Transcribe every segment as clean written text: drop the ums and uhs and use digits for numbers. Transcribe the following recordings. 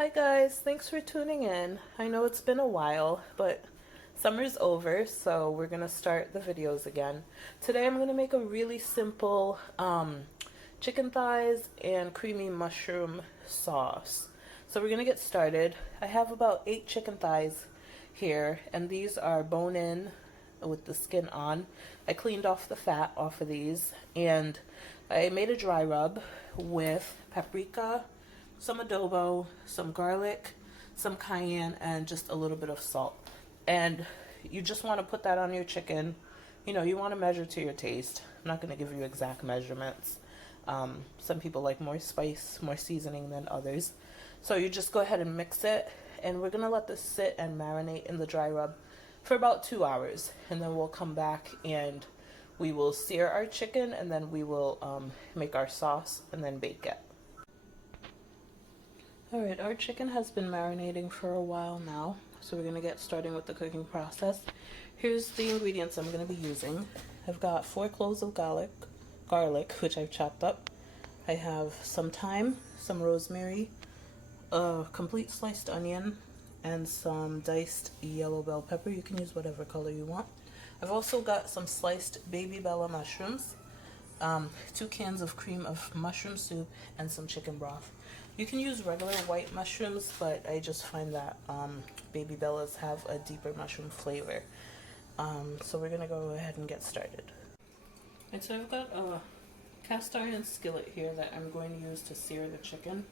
Hi guys, thanks for tuning in. I know it's been a while, but summer's over, so we're gonna start the videos again. Today I'm gonna make a really simple chicken thighs and creamy mushroom sauce. So we're gonna get started. I have about 8 chicken thighs here, and these are bone-in with the skin on. I cleaned off the fat off of these, and I made a dry rub with paprika, some adobo, some garlic, some cayenne, and just a little bit of salt. And you just want to put that on your chicken. You know, you want to measure to your taste. I'm not going to give you exact measurements. Some people like more spice, more seasoning than others. So you just go ahead and mix it, and we're going to let this sit and marinate in the dry rub for about 2 hours. And then we'll come back and we will sear our chicken, and then we will make our sauce and then bake it. Alright, our chicken has been marinating for a while now, so we're going to get started with the cooking process. Here's the ingredients I'm going to be using. I've got 4 cloves of garlic, which I've chopped up. I have some thyme, some rosemary, a complete sliced onion, and some diced yellow bell pepper. You can use whatever color you want. I've also got some sliced baby bella mushrooms, 2 cans of cream of mushroom soup, and some chicken broth. You can use regular white mushrooms, but I just find that baby bellas have a deeper mushroom flavor. So we're going to go ahead and get started. And so I've got a cast iron skillet here that I'm going to use to sear the chicken.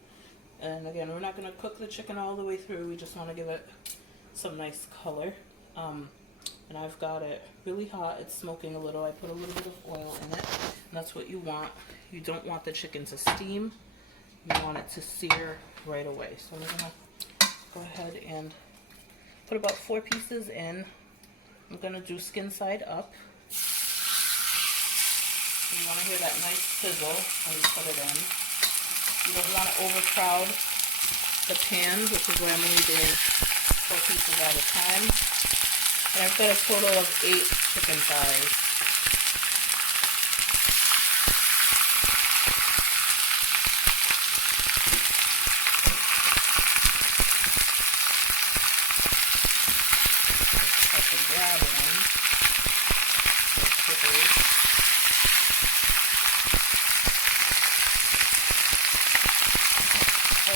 And again, we're not going to cook the chicken all the way through, we just want to give it some nice color. And I've got it really hot, it's smoking a little. I put a little bit of oil in it, and that's what you want. You don't want the chicken to steam. You want it to sear right away. So I'm going to go ahead and put about 4 pieces in. I'm going to do skin side up. You want to hear that nice sizzle when you put it in. You don't want to overcrowd the pan, which is why I'm only doing 4 pieces at a time. And I've got a total of 8 chicken thighs.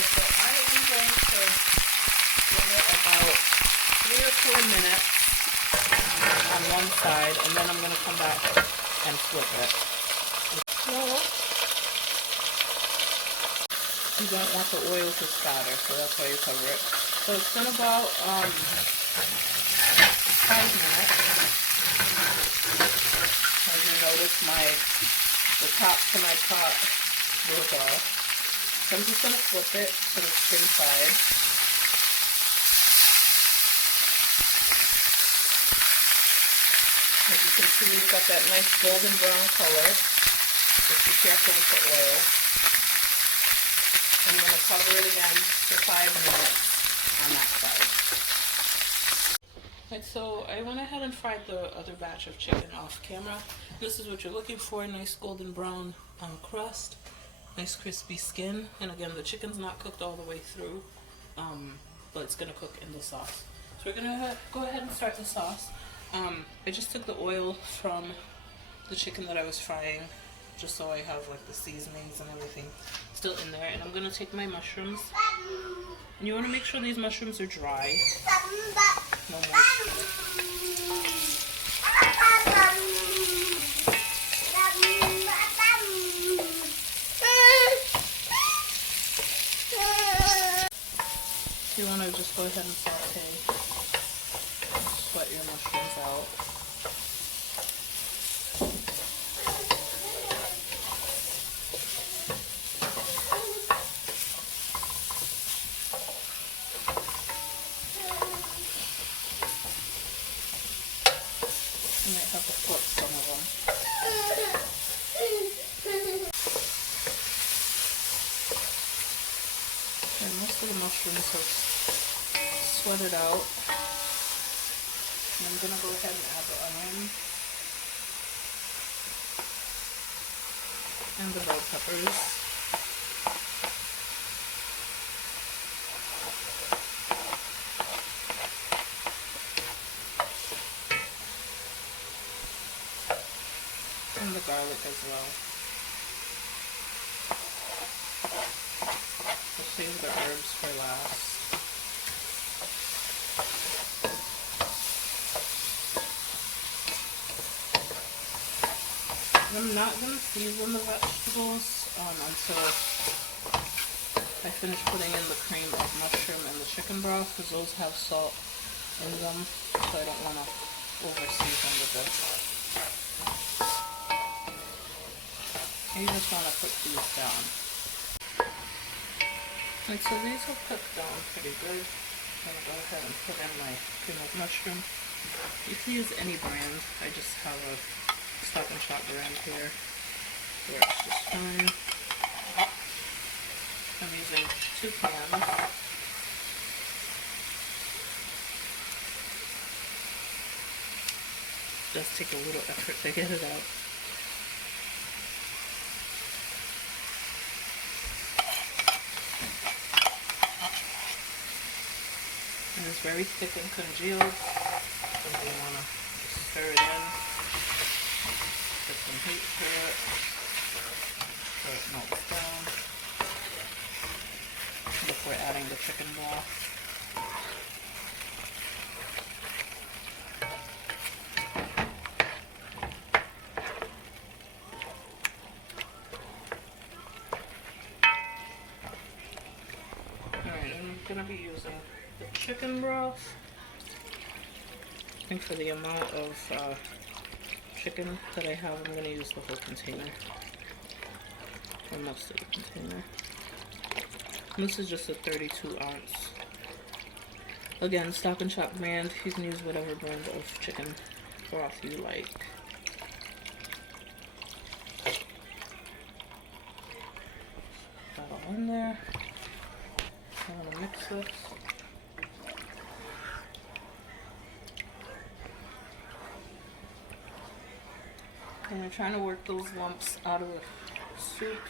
So I am going to give it about 3 or 4 minutes on one side, and then I'm going to come back and flip it. You don't want the oil to spatter, so that's why you cover it. So it's been about 5 minutes. As you notice, the top to my pot broke off. So I'm just going to flip it to the skin side. As you can see, we've got that nice golden brown color. Just be careful with the oil. I'm going to cover it again for 5 minutes on that side. Right, so I went ahead and fried the other batch of chicken off camera. This is what you're looking for, nice golden brown crust. Nice crispy skin, and again, the chicken's not cooked all the way through, but it's going to cook in the sauce. So we're going to go ahead and start the sauce. I just took the oil from the chicken that I was frying, just so I have like the seasonings and everything still in there. And I'm going to take my mushrooms, and you want to make sure these mushrooms are dry. No moisture. You want to just go ahead and saute, sweat your mushrooms out. You might have to flip some of them. And most of the mushrooms have sweated out. And I'm going to go ahead and add the onion and the bell peppers. as well. We'll save the herbs for last. I'm not going to season the vegetables until I finish putting in the cream of mushroom and the chicken broth, because those have salt in them, so I don't want to over-season with this. You just want to put these down. And so these will cook down pretty good. I'm going to go ahead and put in my cream of mushroom. You can use any brand. I just have a Stop and Shop brand here. Works just fine. I'm using 2 pans. It does take a little effort to get it out. And it's very thick and congealed, so you want to stir it in, put some heat to it, so it melts down before adding the chicken broth. Alright, I'm going to be using the chicken broth. I think for the amount of chicken that I have, I'm going to use the whole container, or most of the container. And this is just a 32 ounce. Again, Stop and Shop brand. You can use whatever brand of chicken broth you like. Got all in there. I'm going to mix this. And we're trying to work those lumps out of the soup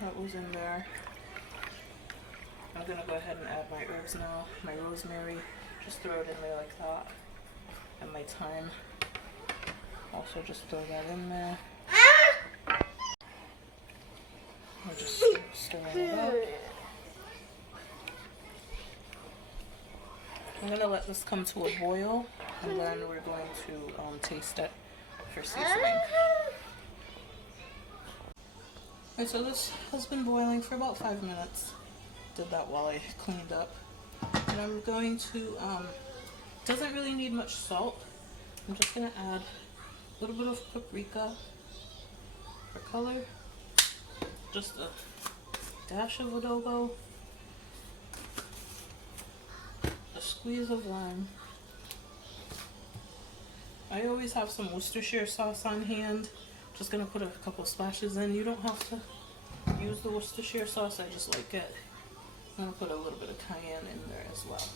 that was in there. I'm going to go ahead and add my herbs now. My rosemary, just throw it in there like that. And my thyme, also just throw that in there. I'll just stir it up. I'm going to let this come to a boil, and then we're going to taste it for seasoning. And so this has been boiling for about 5 minutes. Did that while I cleaned up. And I'm going to, doesn't really need much salt. I'm just going to add a little bit of paprika for color. Just a dash of adobo. A squeeze of lime. I always have some Worcestershire sauce on hand. Just going to put a couple splashes in. You don't have to use the Worcestershire sauce. I just like it. I'm going to put a little bit of cayenne in there as well.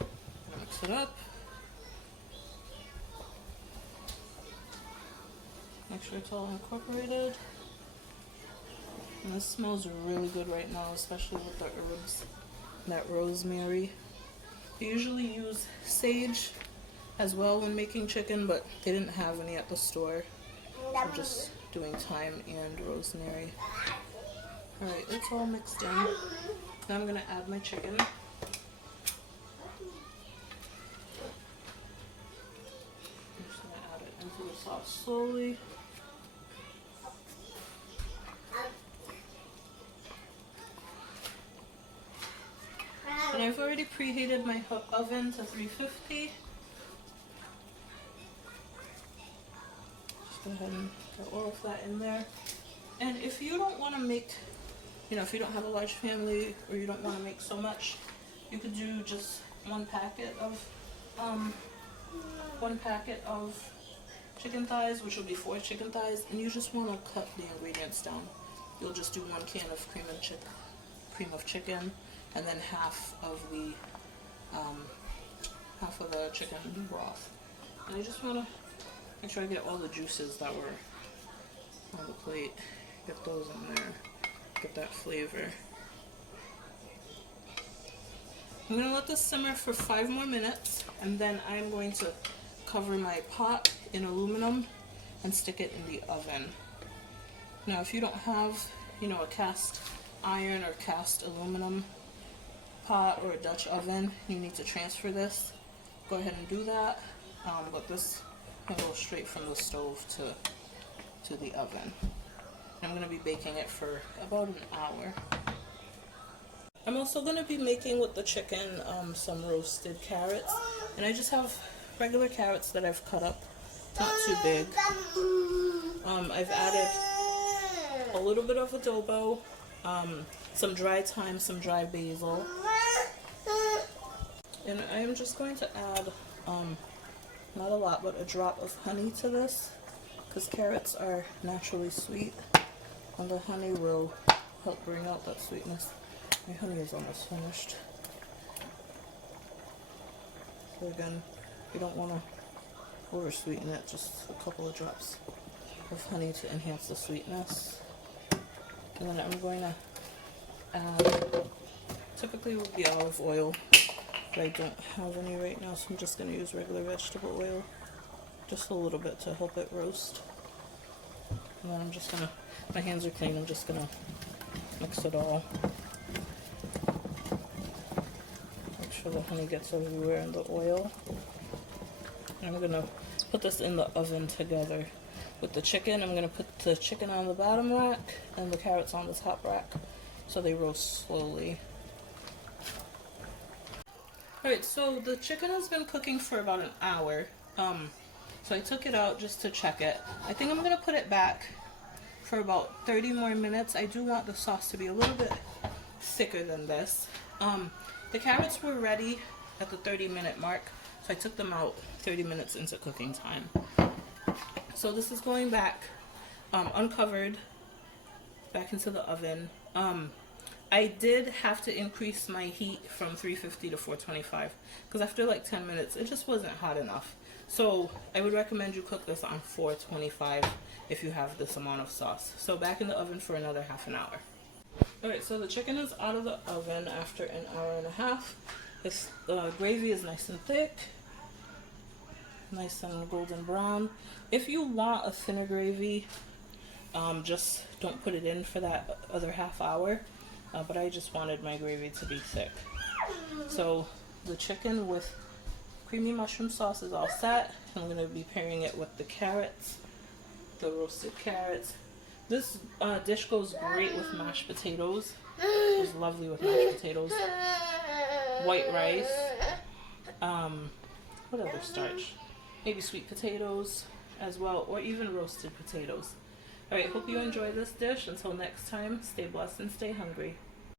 I'm going to mix it up. Make sure it's all incorporated. And this smells really good right now, especially with the herbs, that rosemary. I usually use sage as well when making chicken, but they didn't have any at the store. I'm just doing thyme and rosemary. Alright, it's all mixed in. Now I'm going to add my chicken. I'm just going to add it into the sauce slowly. And I've already preheated my oven to 350. Just go ahead and get all of that in there. And if you don't want to make, if you don't have a large family or you don't want to make so much, you could do just one packet of chicken thighs, which will be 4 chicken thighs, and you just want to cut the ingredients down. You'll just do 1 can of cream of chicken, and then half of the chicken broth. And I just want to make sure I get all the juices that were on the plate. Get those in there. Get that flavor. I'm going to let this simmer for 5 more minutes, and then I'm going to cover my pot in aluminum and stick it in the oven. Now if you don't have, you know, a cast iron or cast aluminum pot or a Dutch oven, you need to transfer this, go ahead and do that. But this can go straight from the stove to the oven. I'm going to be baking it for about an hour. I'm also going to be making with the chicken some roasted carrots, and I just have regular carrots that I've cut up, not too big. I've added a little bit of adobo, some dry thyme, some dry basil, and I'm just going to add not a lot, but a drop of honey to this, because carrots are naturally sweet, and the honey will help bring out that sweetness. My honey is almost finished. So again, you don't want to over sweeten it, just a couple of drops of honey to enhance the sweetness. And then I'm going to add, typically would be olive oil, but I don't have any right now, so I'm just going to use regular vegetable oil, just a little bit to help it roast. And then I'm just going to, my hands are clean, I'm just going to mix it all. Make sure the honey gets everywhere in the oil. And I'm going to put this in the oven together with the chicken. I'm going to put the chicken on the bottom rack and the carrots on the top rack so they roast slowly. Alright, so the chicken has been cooking for about an hour. So I took it out just to check it. I think I'm going to put it back for about 30 more minutes. I do want the sauce to be a little bit thicker than this. The carrots were ready at the 30-minute mark, so I took them out 30 minutes into cooking time. So this is going back uncovered back into the oven. I did have to increase my heat from 350 to 425 because after like 10 minutes it just wasn't hot enough. So I would recommend you cook this on 425 if you have this amount of sauce. So back in the oven for another half an hour. Alright, so the chicken is out of the oven after an hour and a half. This gravy is nice and thick, nice and golden brown. If you want a thinner gravy, just don't put it in for that other half hour. But I just wanted my gravy to be thick. So the chicken with creamy mushroom sauce is all set. I'm going to be pairing it with the carrots, the roasted carrots. This dish goes great with mashed potatoes. It's lovely with mashed potatoes. White rice. What other starch? Maybe sweet potatoes as well, or even roasted potatoes. Alright, hope you enjoy this dish. Until next time, stay blessed and stay hungry.